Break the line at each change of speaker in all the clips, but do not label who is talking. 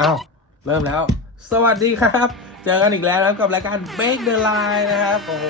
อ้าวเริ่มแล้ว สวัสดีครับ เจอกันอีกแล้วนะครับกับรายการ Break the Line นะครับ โอ้โห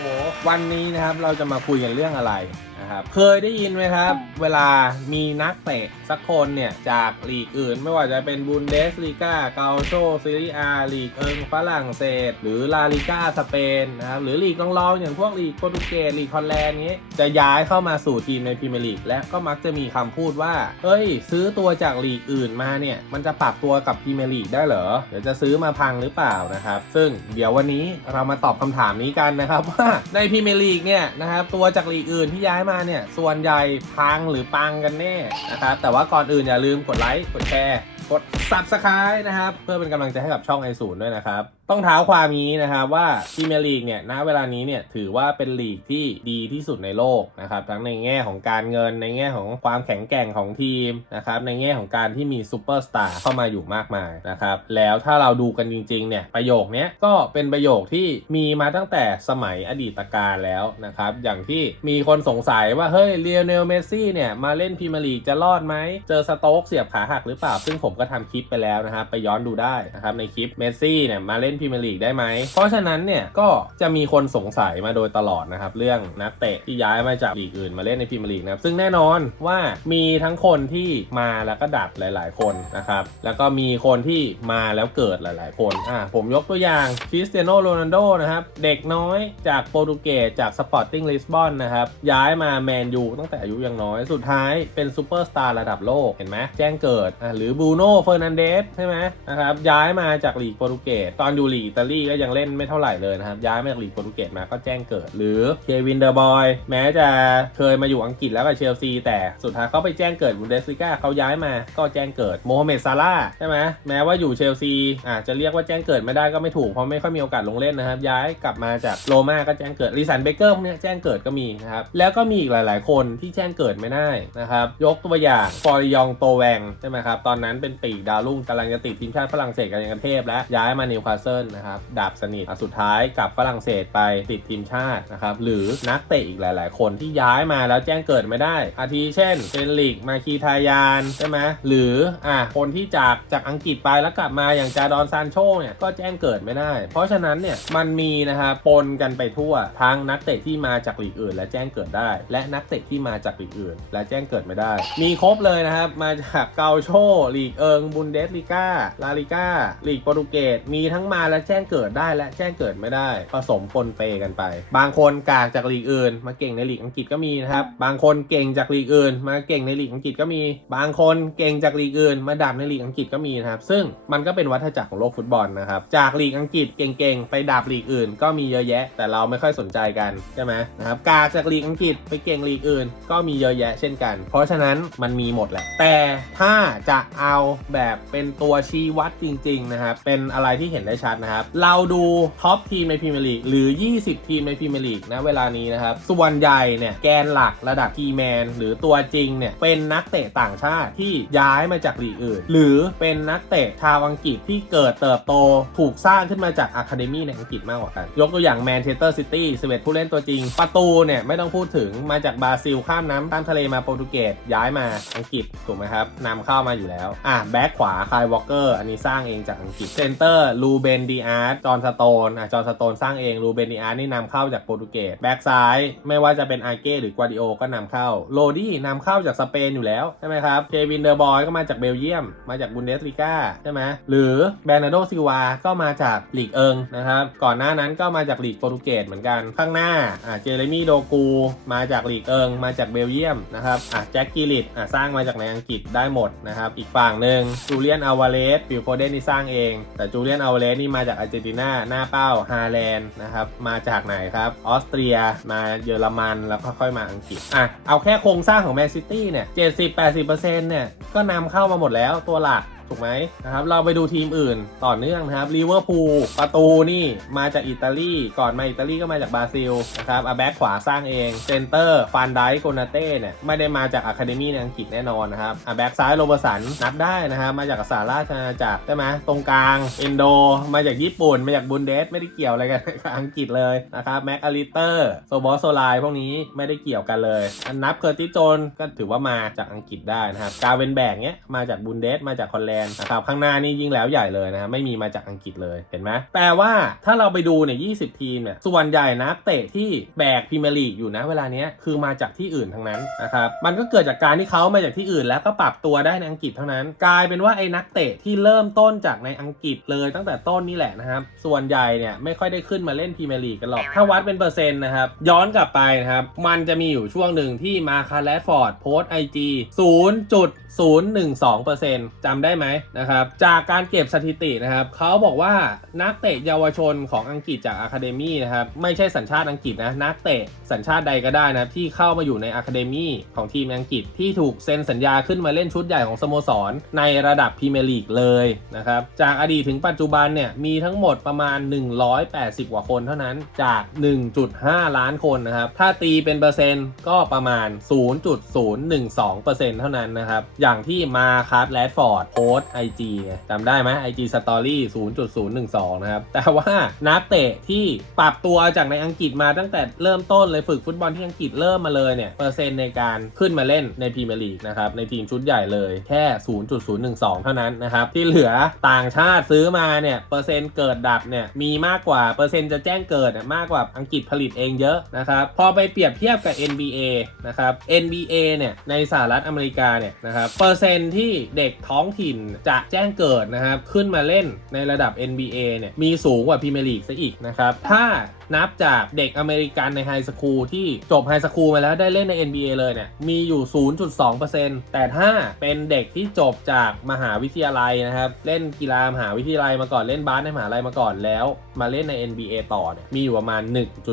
วันนี้นะครับเราจะมาคุยกันเรื่องอะไรนะครับเคยได้ยินไหมครับ เวลามีนักเตะสักคนเนี่ย จากลีกอื่น ไม่ว่าจะเป็นบุนเดสลีกาเกาโชซีรีอาลีกเอิงฝรั่งเศส หรือลาลิกาสเปนนะครับหรือลีกรองๆอย่างพวกลีกโปรตุเกสลีกฮอลแลนด์นี้ จะย้ายเข้ามาสู่ทีมในพรีเมียร์ลีกและก็มักจะมีคำพูดว่าเฮ้ย ซื้อตัวจากลีกอื่นมาเนี่ยมันจะปรับตัวกับพรีเมียร์ลีกได้เหรอเดี๋ยวจะซื้อมาพังหรือเปล่านะครับ ซึ่งเดี๋ยววันนี้เรามาตอบคำถามนี้กันนะครับว่าในพรีเมียร์ลีกเนี่ยนะครับตัวจากลีกอื่นที่ย้ายมาเนี่ย ส่วนใหญ่พังหรือปังกันแน่นะครับ แต่ว่าก่อนอื่นอย่าลืมกดไลค์ กดแชร์ กด subscribe นะครับ เพื่อเป็นกำลังใจให้กับช่องไอศูนย์ด้วยนะครับต้องเท้าความนี้นะครับว่าพรีเมียร์ลีกเนี่ยณเวลานี้เนี่ยถือว่าเป็นลีกที่ดีที่สุดในโลกนะครับทั้งในแง่ของการเงินในแง่ของความแข็งแกร่งของทีมนะครับในแง่ของการที่มีซูเปอร์สตาร์เข้ามาอยู่มากมายนะครับแล้วถ้าเราดูกันจริงๆเนี่ยประโยคนี้ก็เป็นประโยคที่มีมาตั้งแต่สมัยอดีตการแล้วนะครับอย่างที่มีคนสงสัยว่าเฮ้ยเลียเนลเมสซี่เนี่ยมาเล่นพรีเมียร์ลีกจะรอดไหมเจอสโต๊กเสียบขาหักหรือเปล่าซึ่งผมก็ทำคลิปไปแล้วนะครับไปย้อนดูได้นะครับในคลิปเมสซี่เนี่ยมาเล่นพรีเมียร์ลีกได้ไหม เพราะฉะนั้นเนี่ยก็จะมีคนสงสัยมาโดยตลอดนะครับ เรื่องนักเตะที่ย้ายมาจากลีกอื่นมาเล่นในพรีเมียร์ลีกนะครับซึ่งแน่นอนว่ามีทั้งคนที่มาแล้วก็ดับหลาย ๆ คนนะครับ แล้วก็มีคนที่มาแล้วเกิดหลาย ๆ คนอะผมยกตัวอย่างคริสเตียโนโรนัลโดนะครับ เด็กน้อยจากโปรตุเกสจากสปอร์ติ้งลิสบอนนะครับ ย้ายมาแมนยูตั้งแต่อายุยังน้อยสุดท้ายเป็นซูเปอร์สตาร์ระดับโลกเห็นไหมแจ้งเกิดอะหรือบูโน่เฟอร์นันเดสใช่ไหมนะครับย้ายมาจากลีกโปรตุเกสตอนอยู่ลีกอิตาลีก็ยังเล่นไม่เท่าไหร่เลยนะครับ ย้ายมาจากลีกโปรตุเกสมาก็แจ้งเกิด หรือเควินเดอร์บอยแม้จะเคยมาอยู่อังกฤษแล้วกับเชลซีแต่สุดท้ายเขาไปแจ้งเกิดบุนเดสลิก้าเขาย้ายมาก็แจ้งเกิดโมฮัมเหม็ดซาร่าใช่ไหมแม้ว่าอยู่เชลซีอะจะเรียกว่าแจ้งเกิดไม่ได้ก็ไม่ถูกเพราะไม่ค่อยมีโอกาสลงเล่นนะครับ ย้ายกลับมาจากโรม่าก็แจ้งเกิดลิสันเบเกอร์พวกเนี้ยแจ้งเกิดก็มีนะครับแล้วก็มีอีกหลาย ๆ คนที่แจ้งเกิดไม่ได้นะครับยกตัวอย่างฟอริยองโตแวงใช่ไหมครับตอนนั้นเป็นปีกดาวรุ่งกำลังจะติดทีมชาติฝรั่งเศสกันยังเทพแล้วย้ายมานิวคาสเซิลนะครับดาบสนิทสุดท้ายกลับฝรั่งเศสไปติดทีมชาตินะครับหรือนักเตะอีกหลาย ๆ คนที่ย้ายมาแล้วแจ้งเกิดไม่ได้ อาทิเช่นเป็นลีกมาคีทายานใช่ไหมหรืออะคนที่จากจากอังกฤษไปแล้วกลับมาอย่างจาดอนซานโชเนี่ยก็แจ้งเกิดไม่ได้ เพราะฉะนั้นเนี่ยมันมีนะครับปนกันไปทั่วทั้งนักเตะที่มาจากลีกอื่น และแจ้งเกิดได้ และนักเตะที่มาจากลีกอื่น และแจ้งเกิดไม่ได้ มีครบเลยนะครับมาจากเกาโชลีกเอิงบุนเดสลิก้าลาลิก้าลีกโปรตุเกสมีทั้งมาและแจ้งเกิดได้และแจ้งเกิดไม่ได้ผสมปนเปกันไป บางคนกากจากลีกอื่น มาเก่งในลีกอังกฤษก็มีนะครับบางคนเก่งจากลีกอื่น มาเก่งในลีกอังกฤษก็มี บางคนเก่งจากลีกอื่น มาดับในลีกอังกฤษก็มีนะครับซึ่งมันก็เป็นวัฏจักรของโลกฟุตบอลนะครับจากลีกอังกฤษเก่งๆไปดับลีกอื่น ก็มีเยอะแยะ แต่เราไม่ค่อยสนใจกันใช่ไหมนะครับกากจากลีกอังกฤษไปเก่งลีกอื่น ก็มีเยอะแยะเช่นกัน เพราะฉะนั้นมันมีหมดแหละแต่ถ้าจะเอาแบบเป็นตัวชี้วัดจริง ๆนะครับ เป็นอะไรที่เห็นได้ชัดนะครับ เราดูท็อปทีมในพรีเมียร์ลีกหรือ 20 ทีมในพรีเมียร์ลีกนะเวลานี้นะครับ ส่วนใหญ่เนี่ยแกนหลักระดับทีแมนหรือตัวจริงเนี่ยเป็นนักเตะต่างชาติที่ย้ายมาจากลีกอื่น หรือเป็นนักเตะชาวอังกฤษที่เกิดเติบโตถูกสร้างขึ้นมาจากอะคาเดมี่ในอังกฤษมากกว่ากัน ยกตัวอย่างแมนเชสเตอร์ซิตี้11ผู้เล่นตัวจริง ประตูเนี่ยไม่ต้องพูดถึงมาจากบราซิลข้ามน้ำข้ามทะเลมาโปรตุเกสย้ายมาอังกฤษถูกไหมครับนำเข้ามาอยู่แล้วอะแบ็คขวาคายวอลเกอร์อันนี้สร้างเองจากอังกฤษเซนเตอร์ลูเบนดีอาร์จอห์นสโตนอะจอห์นสโตนสร้างเองลูเบนดีอาร์นี่นำเข้าจากโปรตุเกสแบ็คซ้ายไม่ว่าจะเป็นอาเก้หรือกวาดิโอก็นำเข้าโรดี้นำเข้าจากสเปนอยู่แล้วใช่ไหมครับเควินเดอร์บอยก็มาจากเบลเยียม มาจากบุนเดสลีกาใช่ไหมหรือแบรนาโดซิวาก็มาจากลีกเอิงนะครับก่อนหน้านั้นก็มาจากลีกโปรตุเกสเหมือนกันข้างหน้าอะเจเรมี่โดกูมาจากลีกเอิงมาจากเบลเยียมนะครับอะแจ็คกิลิตอะสร้างมาจากในอังกฤษได้หมดนะครับอีกฝั่งหนึ่งจูเลียนอาวาเลสฟิลโฟเดนนี่สร้างเอง แต่จูเลียนอาวาเลสนี่มาจากอาร์เจนตินาหน้าเป้าฮาแลนด์นะครับมาจากไหนครับออสเตรียมาเยอรมันแล้วก็ค่อยมาอังกฤษอะเอาแค่โครงสร้างของแมนซิตี้เนี่ยเจ็ดสิบแปดสิบเนี่ยก็นำเข้ามาหมดแล้วตัวหลัก ถูกไหมนะครับเราไปดูทีมอื่นต่อเนื่องนะครับลิเวอร์พูลประตูนี่มาจากอิตาลีก่อนมาอิตาลีก็มาจากบราซิลนะครับอาแบ็คขวาสร้างเองเซนเตอร์ฟานไดโกนาเต้เนี่ยไม่ได้มาจากอะคาเดมี่ในอังกฤษแน่นอนนะครับอาแบ็คซ้ายโรเบอร์สันนับได้นะครับมาจากสหราชอาณาจักรใช่ไหมตรงกลางเอนโดมาจากญี่ปุ่นมาจากบุนเดสไม่ได้เกี่ยวอะไรกันกับอังกฤษเลยนะครับแม็กอลิเตอร์โซบอสโซไลพวกนี้ไม่ได้เกี่ยวกันเลยอันนับเคอร์ติโจนก็ถือว่ามาจากอังกฤษได้นะครับกาเวนแบกเนี้ยมาจากบุนเดสมาจากฮอลแลนด์นะครับข้างหน้านี่ยิ่งแล้วใหญ่เลยนะฮะไม่มีมาจากอังกฤษเลยเห็นไหมแปลว่าถ้าเราไปดูเนี่ย20ทีมเนี่ยส่วนใหญ่นักเตะที่แบกพรีเมียร์ลีกอยู่นะเวลานี้คือมาจากที่อื่นทั้งนั้นนะครับมันก็เกิดจากการที่เขามาจากที่อื่น แล้วก็ปรับตัวได้ในอังกฤษเท่านั้น กลายเป็นว่าไอ้นักเตะที่เริ่มต้นจากในอังกฤษเลยตั้งแต่ต้นนี่แหละนะครับส่วนใหญ่เนี่ยไม่ค่อยได้ขึ้นมาเล่นพรีเมียร์ลีกกันหรอกถ้าวัดเป็นเปอร์เซ็นต์นะครับย้อนกลับไปนะครับมันจะมีอยู่ช่วงหนึ่งที่มาคาร์แลฟอร์ดโพสไอจี0.012%จำได้ไหมนะครับ จากการเก็บสถิตินะครับเขาบอกว่านักเตะเยาวชนของอังกฤษจากอะคาเดมี่นะครับไม่ใช่สัญชาติอังกฤษนะนักเตะสัญชาติใดก็ได้นะที่เข้ามาอยู่ในอะคาเดมี่ของทีมอังกฤษที่ถูกเซ็นสัญญาขึ้นมาเล่นชุดใหญ่ของสโมสร ในระดับพรีเมียร์ลีกเลยนะครับจากอดีตถึงปัจจุบันเนี่ยมีทั้งหมดประมาณ 180 กว่าคนเท่านั้นจาก 1.5 ล้านคนนะครับถ้าตีเป็นเปอร์เซ็นต์ก็ประมาณ 0.012%เท่านั้นนะครับอย่างที่มาคาร์ดแรดฟอร์ดโพสไอจีจำได้ไหม IG Story 0.012 นะครับ แต่ว่านักเตะที่ปรับตัวจากในอังกฤษมาตั้งแต่เริ่มต้นเลยฝึกฟุตบอลที่อังกฤษเริ่มมาเลยเนี่ย เปอร์เซ็นต์ในการขึ้นมาเล่นในพรีเมียร์ลีกนะครับ ในทีมชุดใหญ่เลยแค่ 0.012 เท่านั้นนะครับ ที่เหลือต่างชาติซื้อมาเนี่ย เปอร์เซ็นต์เกิดดับเนี่ยมีมากกว่าเปอร์เซ็นต์จะแจ้งเกิดมากกว่าอังกฤษผลิตเองเยอะนะครับพอไปเปรียบเทียบกับ NBA นะครับ NBA เนี่ยในสหรัฐอเมริกาเนี่ยนะครับเปอร์เซ็นต์ที่เด็กท้องถิ่นจะแจ้งเกิดนะครับ ขึ้นมาเล่นในระดับ NBA เนี่ยมีสูงกว่าพรีเมียร์ลีกซะอีกนะครับ ถ้านับจากเด็กอเมริกันในไฮสคูลที่จบไฮสคูลมาแล้วได้เล่นใน NBA เลยเนี่ยมีอยู่ 0.2%แต่ถ้าเป็นเด็กที่จบจากมหาวิทยาลัยนะครับ เล่นกีฬามหาวิทยาลัยมาก่อนเล่นบาสในมหาลัยมาก่อนแล้ว มาเล่นใน NBA ต่อเนี่ยมีอยู่ประมาณ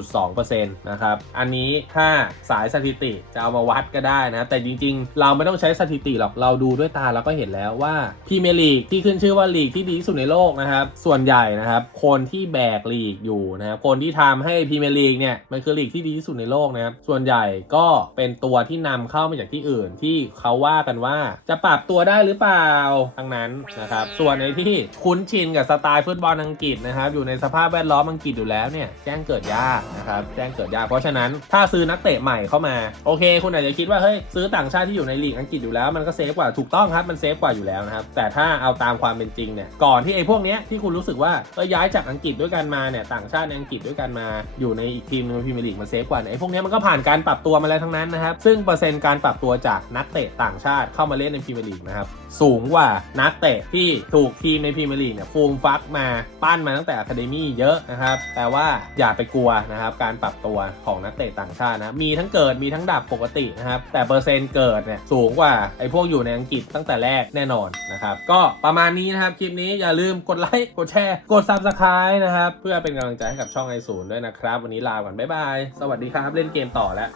1.2%นะครับ อันนี้ถ้าสายสถิติจะเอามาวัดก็ได้นะแต่จริง ๆ เราไม่ต้องใช้สถิติหรอกเราดูด้วยตาเราก็เห็นแล้วว่าพรีเมียร์ลีกที่ขึ้นชื่อว่าลีกที่ดีที่สุดในโลกนะครับ ส่วนใหญ่นะครับ คนที่แบกลีกอยู่นะครับ คนที่ทำให้พรีเมียร์ลีกเนี่ย มันคือลีกที่ดีที่สุดในโลกนะครับ ส่วนใหญ่ก็เป็นตัวที่นำเข้ามาจากที่อื่นที่เขาว่ากันว่าจะปรับตัวได้หรือเปล่าทั้งนั้นนะครับ ส่วนในที่คุ้นชินกับสไตล์ฟุตบอลอังกฤษนะครับ อยู่ในสภาพแวดล้อมอังกฤษอยู่แล้วเนี่ย แจ้งเกิดยากนะครับ แจ้งเกิดยาก เพราะฉะนั้นถ้าซื้อนักเตะใหม่เข้ามา โอเค คุณอาจจะคิดว่า เฮ้ย ซื้อต่างชาติที่อยู่ในลีกอังกฤษอยู่แล้ว มันก็เซฟกว่า ถูกต้องครับ มันเซฟกว่าอยู่แล้วนะครับแต่ถ้าเอาตามความเป็นจริงเนี่ยก่อนที่ไอ้พวกเนี้ยที่คุณรู้สึกว่าเออย้ายจากอังกฤษด้วยกันมาเนี่ยต่างชาติในอังกฤษด้วยกันมาอยู่ในอีกทีมในพรีเมียร์ลีกมันเซฟกว่าไอ้พวกเนี้ยมันก็ผ่านการปรับตัวมาแล้วทั้งนั้นนะครับซึ่งเปอร์เซ็นต์การปรับตัวจากนักเตะต่างชาติเข้ามาเล่นในพรีเมียร์ลีกนะครับสูงกว่านักเตะที่ถูกทีมในพรีเมียร์ลีกเนี่ยฟูมฟักมาปั้นมาตั้งแต่อะคาเดมี่เยอะนะครับแต่ว่าอย่าไปกลัวนะครับการปรับตัวของนักเตะต่างชาตินะมีทั้งเกิดมีทั้งดับปกตินะครับแต่เปอร์เซ็นต์เกิดเนี่ยสูงกว่าไอ้พวกอยู่ในอังกฤษตั้งแต่แรกแน่นอนนะครับ ก็ประมาณนี้นะครับ คลิปนี้อย่าลืมกดไลค์ กดแชร์ กดซับสไคร b e นะครับ เพื่อเป็นกำลังใจให้กับช่องไอศูนย์ด้วยนะครับ วันนี้ลาก่อนบ๊ายบาย สวัสดีครับ เล่นเกมต่อแล้ว